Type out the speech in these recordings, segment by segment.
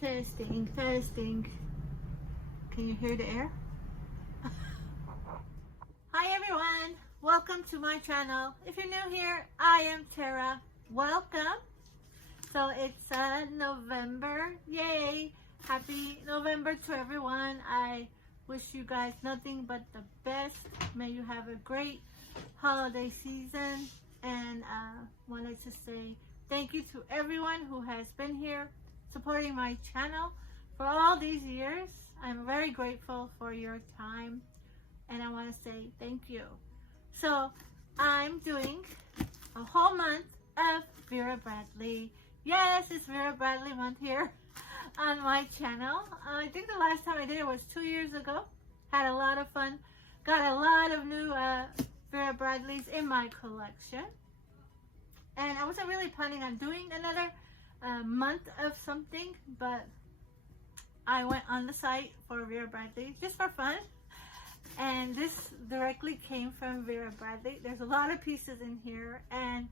Testing, testing. Can you hear the air? Hi everyone, welcome to my channel. If you're new here, I am Tera. Welcome. So it's November. Yay! Happy November to everyone. I wish you guys nothing but the best. May you have a great holiday season. And wanted to say thank you to everyone who has been here supporting my channel for all these years. I'm very grateful for your time and I want to say thank you. So I'm doing a whole month of Vera Bradley. Yes, it's Vera Bradley month here on my channel. I think the last time I did it was 2 years ago. Had a lot of fun. Got a lot of new Vera Bradleys in my collection. And I wasn't really planning on doing another month of something, but I went on the site for Vera Bradley just for fun. And this directly came from Vera Bradley. There's a lot of pieces in here, and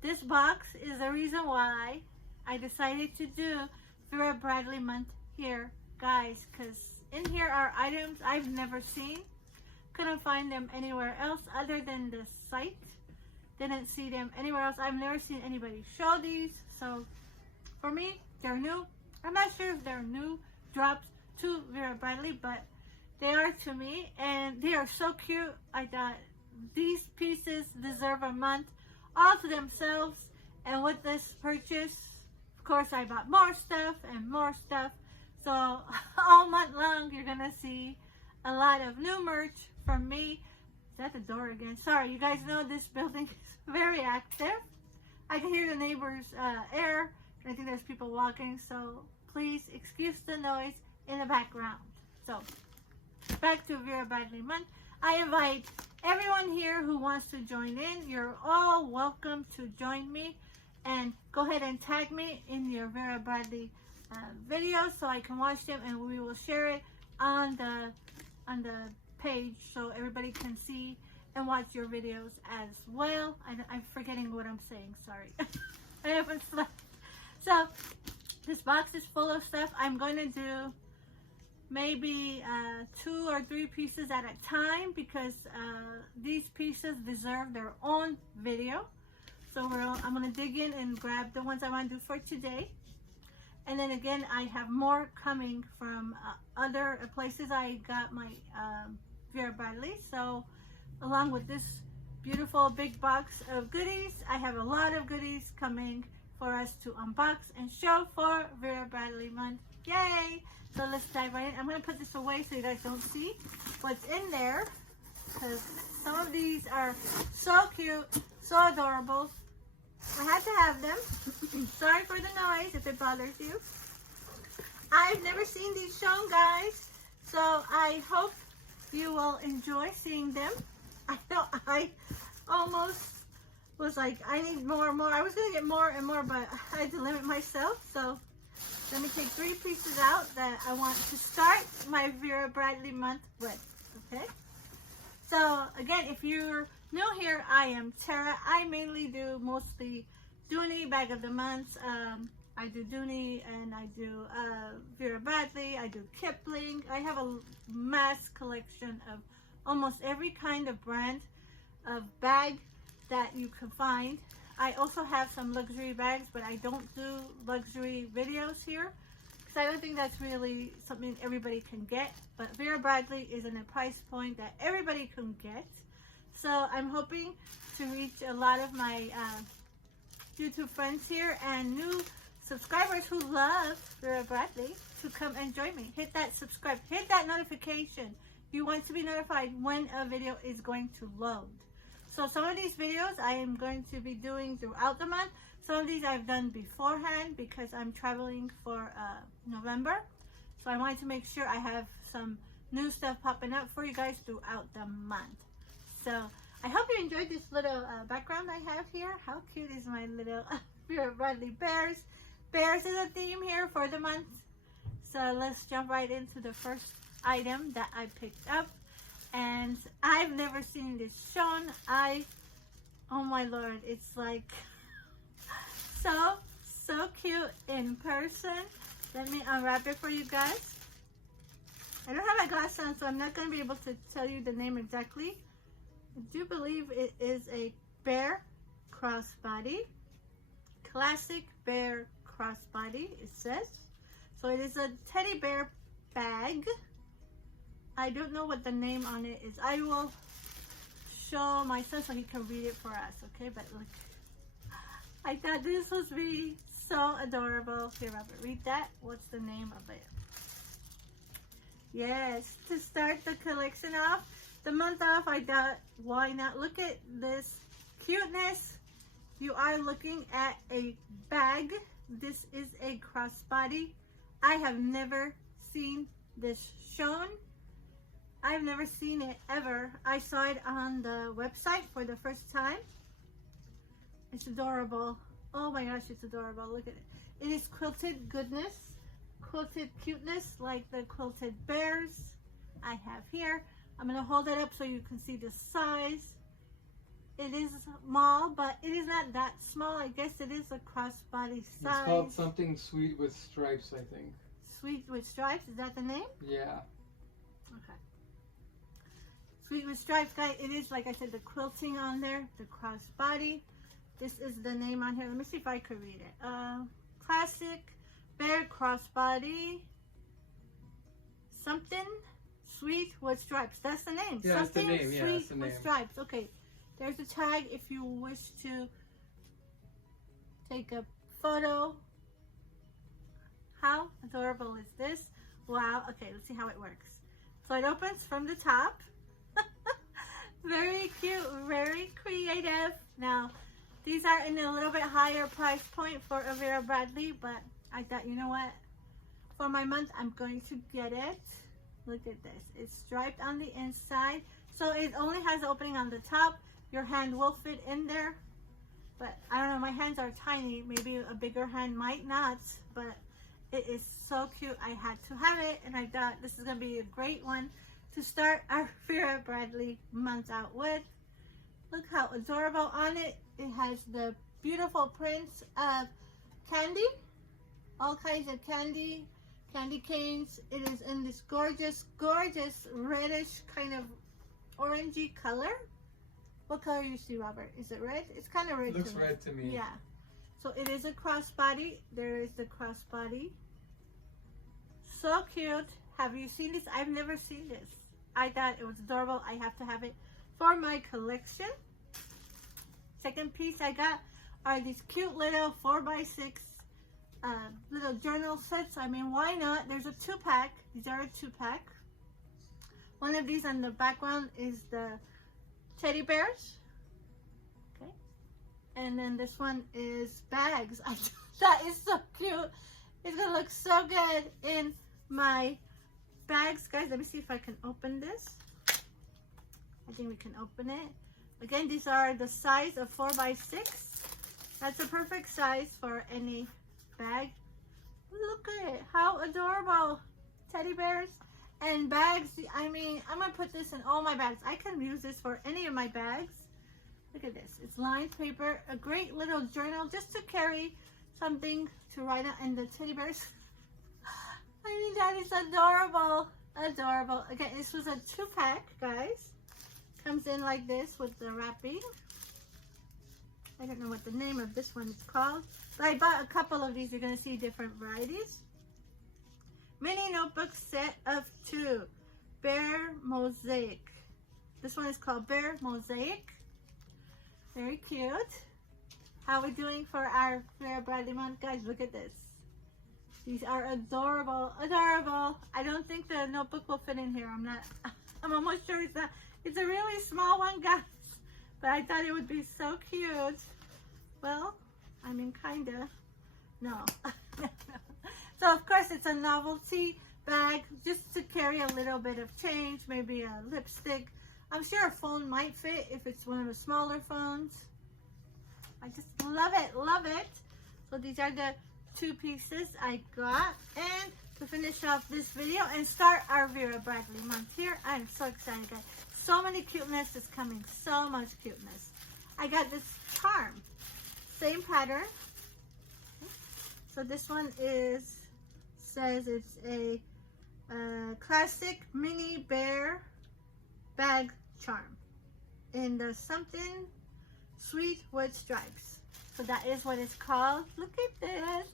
this box is the reason why I decided to do Vera Bradley month here, guys, because in here are items I've never seen. Couldn't find them anywhere else other than the site. Didn't see them anywhere else. I've never seen anybody show these. So for me, they're new. I'm not sure if they're new drops to Vera Bradley, but they are to me, and they are so cute. I thought these pieces deserve a month all to themselves. And with this purchase, of course, I bought more stuff and more stuff. So all month long, you're gonna see a lot of new merch from me. Is that the door again? Sorry, you guys know this building is very active. I can hear the neighbors' air. I think there's people walking, so please excuse the noise in the background. So back to Vera Bradley month. I invite everyone here who wants to join in. You're all welcome to join me, and go ahead and tag me in your Vera Bradley videos so I can watch them, and we will share it on the page so everybody can see and watch your videos as well. I'm forgetting what I'm saying, sorry. I haven't slept. So this box is full of stuff. I'm going to do maybe 2 or 3 pieces at a time because these pieces deserve their own video. So I'm going to dig in and grab the ones I want to do for today. And then again, I have more coming from other places I got my Vera Bradley. So along with this beautiful big box of goodies, I have a lot of goodies coming for us to unbox and show for Vera Bradley month. Yay! So let's dive right in. I'm going to put this away so you guys don't see what's in there, because some of these are so cute, so adorable. I had to have them. Sorry for the noise if it bothers you. I've never seen these shown, guys, so I hope you will enjoy seeing them. I know I almost was like, I need more and more. I was going to get more and more, but I had to limit myself. So let me take 3 pieces out that I want to start my Vera Bradley month with. Okay? So again, if you're new here, I am Tera. I mainly do mostly Dooney, bag of the months. I do Dooney and I do Vera Bradley. I do Kipling. I have a mass collection of almost every kind of brand of bag that you can find. I also have some luxury bags, but I don't do luxury videos here because I don't think that's really something everybody can get. But Vera Bradley is in a price point that everybody can get. So I'm hoping to reach a lot of my YouTube friends here and new subscribers who love Vera Bradley to come and join me. Hit that subscribe, hit that notification. You want to be notified when a video is going to load. So some of these videos I am going to be doing throughout the month. Some of these I've done beforehand because I'm traveling for November. So I wanted to make sure I have some new stuff popping up for you guys throughout the month. So I hope you enjoyed this little background I have here. How cute is my little Vera Bradley bears? Bears is a theme here for the month. So let's jump right into the first item that I picked up. And I've never seen this shown. Oh my lord, it's like so cute in person. Let me unwrap it for you guys. I don't have my glasses on, so I'm not going to be able to tell you the name exactly. I do believe it is a bear crossbody. Classic bear crossbody, it says. So it is a teddy bear bag. I don't know what the name on it is. I will show my son so he can read it for us, okay? But look, I thought this was really so adorable. Here, Robert, read that. What's the name of it? Yes, to start the collection off, the month off, I thought, why not? Look at this cuteness. You are looking at a bag. This is a crossbody. I have never seen this shown. I've never seen it ever. I saw it on the website for the first time. It's adorable. Oh my gosh, it's adorable. Look at it. It is quilted goodness, quilted cuteness, like the quilted bears I have here. I'm going to hold it up so you can see the size. It is small, but it is not that small. I guess it is a crossbody size. It's called something sweet with stripes, I think. Sweet with stripes, is that the name? Yeah. Okay. Sweet with stripes, guys. It is, like I said, the quilting on there, the crossbody. This is the name on here. Let me see if I could read it. Classic bear crossbody. Something sweet with stripes. That's the name. Yeah, something that's the name. Yeah, sweet that's the name. with stripes. Okay. There's a tag if you wish to take a photo. How adorable is this? Wow. Okay, let's see how it works. So it opens from the top. Very cute, very creative. Now, these are in a little bit higher price point for a Vera Bradley, but I thought, you know what? For my month, I'm going to get it. Look at this. It's striped on the inside. So it only has an opening on the top. Your hand will fit in there. But I don't know, my hands are tiny. Maybe a bigger hand might not. But it is so cute. I had to have it. And I thought this is going to be a great one to start our Vera Bradley month out with. Look how adorable on it. It has the beautiful prints of candy. All kinds of candy canes. It is in this gorgeous, gorgeous reddish kind of orangey color. What color you see, Robert? Is it red? It's kind of red. It looks red to me. Yeah. So it is a crossbody. There is the crossbody. So cute. Have you seen this? I've never seen this. I thought it was adorable. I have to have it for my collection. Second piece I got are these cute little 4x6 little journal sets. I mean, why not? There's a 2-pack. These are a 2-pack. One of these on the background is the teddy bears. Okay. And then this one is bags. That is so cute. It's going to look so good in my bags. Guys, let me see if I can open this. I think we can open it. Again, these are the size of 4x6. That's a perfect size for any bag. Look at it. How adorable. Teddy bears and bags. I mean, I'm going to put this in all my bags. I can use this for any of my bags. Look at this. It's lined paper. A great little journal just to carry something to write on. And the teddy bears. I mean, that is adorable. Adorable. Again, this was a 2-pack, guys. Comes in like this with the wrapping. I don't know what the name of this one is called. But I bought a couple of these. You're going to see different varieties. Mini notebook set of 2. Bear Mosaic. This one is called Bear Mosaic. Very cute. How are we doing for our Vera Bradley month? Guys, look at this. These are adorable. Adorable. I don't think the notebook will fit in here. I'm almost sure it's not. It's a really small one, guys. But I thought it would be so cute. Well, I mean, kind of. No. So, of course, it's a novelty bag just to carry a little bit of change. Maybe a lipstick. I'm sure a phone might fit if it's one of the smaller phones. I just love it. Love it. So, these are the 2 pieces I got. And to finish off this video and start our Vera Bradley month here, I'm so excited, guys. So many cuteness is coming. So much cuteness. I got this charm. Same pattern. Okay. So this one is says it's a classic mini bear bag charm in the something sweet with stripes. So that is what it's called. Look at this.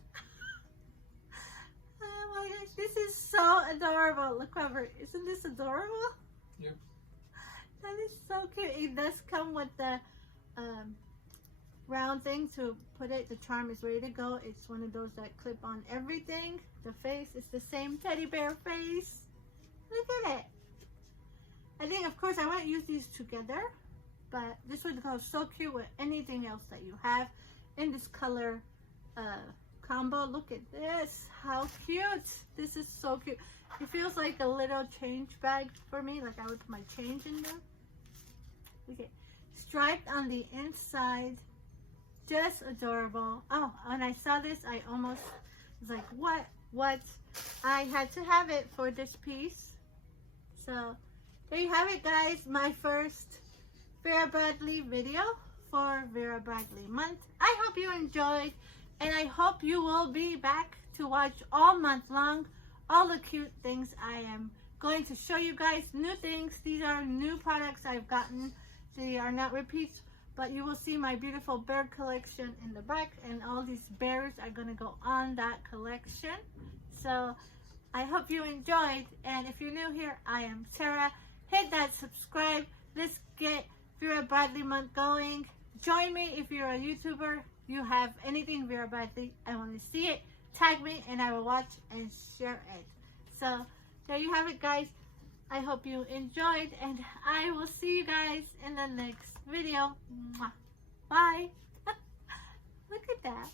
Oh my gosh, this is so adorable. Look over, isn't this adorable? Yep. That is so cute. It does come with the round thing to put it. The charm is ready to go. It's one of those that clip on everything. The face is the same teddy bear face. Look at it. I think, of course, I won't use these together, but this would go so cute with anything else that you have in this color combo. Look at this. How cute. This is so cute. It feels like a little change bag for me, like I would put my change in there. Okay. Striped on the inside. Just adorable. Oh, when I saw this, I almost was like, what? I had to have it for this piece. So there you have it, guys. My first Vera Bradley video for Vera Bradley month. I hope you enjoyed, and I hope you will be back to watch all month long all the cute things I am going to show you guys. New things. These are new products I've gotten. They are not repeats, but you will see my beautiful bear collection in the back, and all these bears are going to go on that collection. So I hope you enjoyed, and if you're new here, I am Tera. Hit that subscribe. Let's get Vera Bradley month going. Join me if you're a YouTuber. You have anything Vera Bradley, I want to see it. Tag me and I will watch and share it. So there you have it, guys. I hope you enjoyed, and I will see you guys in the next video. Mwah. Bye. Look at that.